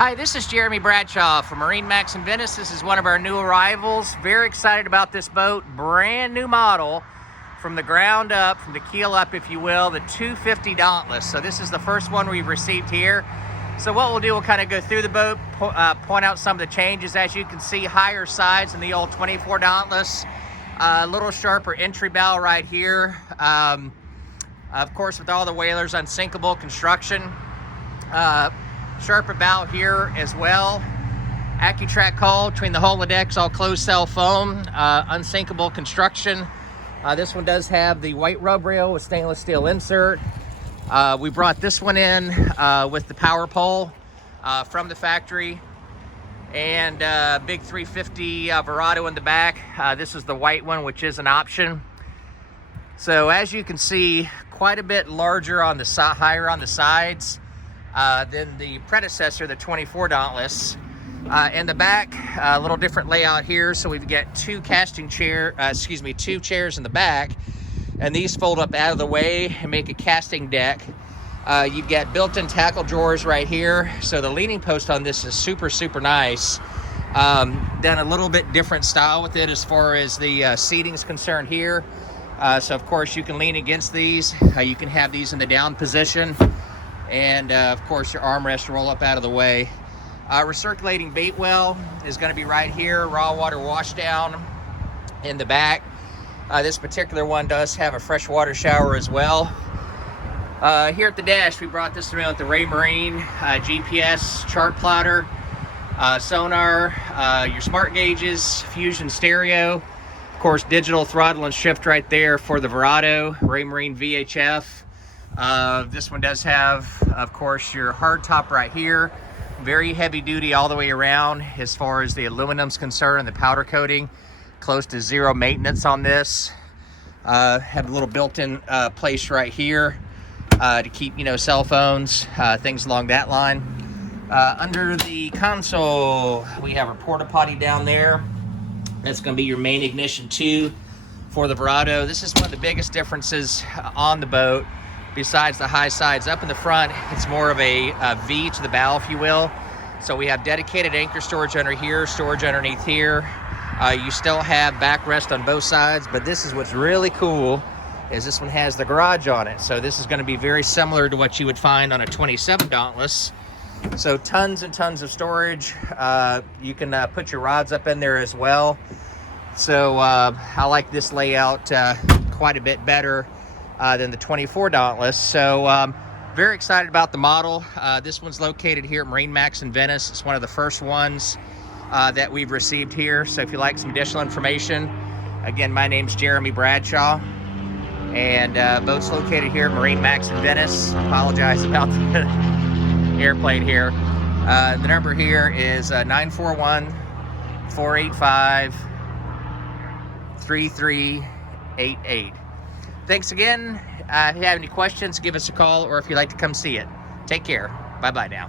Hi, this is Jeremy Bradshaw from MarineMax in Venice. This is one of our new arrivals. Very excited about this boat. Brand new model from the ground up, from the keel up, if you will, the 250 Dauntless. So this is the first one we've received here. So what we'll do, we'll kind of go through the boat, point out some of the changes. As you can see, higher sides than the old 24 Dauntless. A little sharper entry bow right here. Of course, with all the whalers, unsinkable construction. Sharper bow here as well. AccuTrack hull between the hull and decks, all closed cell foam, unsinkable construction. This one does have the white rub rail with stainless steel insert. We brought this one in with the power pole from the factory, and big 350 Verado in the back. This is the white one, which is an option. So as you can see, quite a bit larger on the higher on the sides than the predecessor, the 24 Dauntless. In the back, a little different layout here. So we've got two chairs in the back, and these fold up out of the way and make a casting deck. You've got built-in tackle drawers right here. So the leaning post on this is super nice. Done a little bit different style with it as far as the seating is concerned here. So of course you can lean against these. You can have these in the down position. And of course your armrest roll up out of the way. Recirculating bait well is going to be right here. Raw water wash down in the back. This particular one does have a freshwater shower as well. Here at the dash, we brought this around with the Raymarine GPS chart plotter, sonar, your smart gauges, fusion stereo, of course digital throttle and shift right there for the Verado, Raymarine VHF. This one does have, of course, your hard top right here. Very heavy duty all the way around as far as the aluminum's concerned and the powder coating. Close to zero maintenance on this. Have a little built-in place right here to keep, cell phones, things along that line. Under the console, we have a porta potty down there. That's going to be your main ignition too for the Verado. This is one of the biggest differences on the boat. Besides the high sides up in the front, it's more of a V to the bow, if you will. So we have dedicated anchor storage under here, storage underneath here. You still have backrest on both sides, but this is what's really cool, is this one has the garage on it. So this is going to be very similar to what you would find on a 27 Dauntless. So tons and tons of storage. You can put your rods up in there as well. So I like this layout quite a bit better than the 24 Dauntless. So very excited about the model. This one's located here at MarineMax in Venice. It's one of the first ones that we've received here. So if you'd like some additional information, again, my name's Jeremy Bradshaw, and boat's located here at MarineMax in Venice. Apologize about the airplane here. The number here is 941-485-3388. Thanks again. If you have any questions, give us a call, or if you'd like to come see it. Take care. Bye-bye now.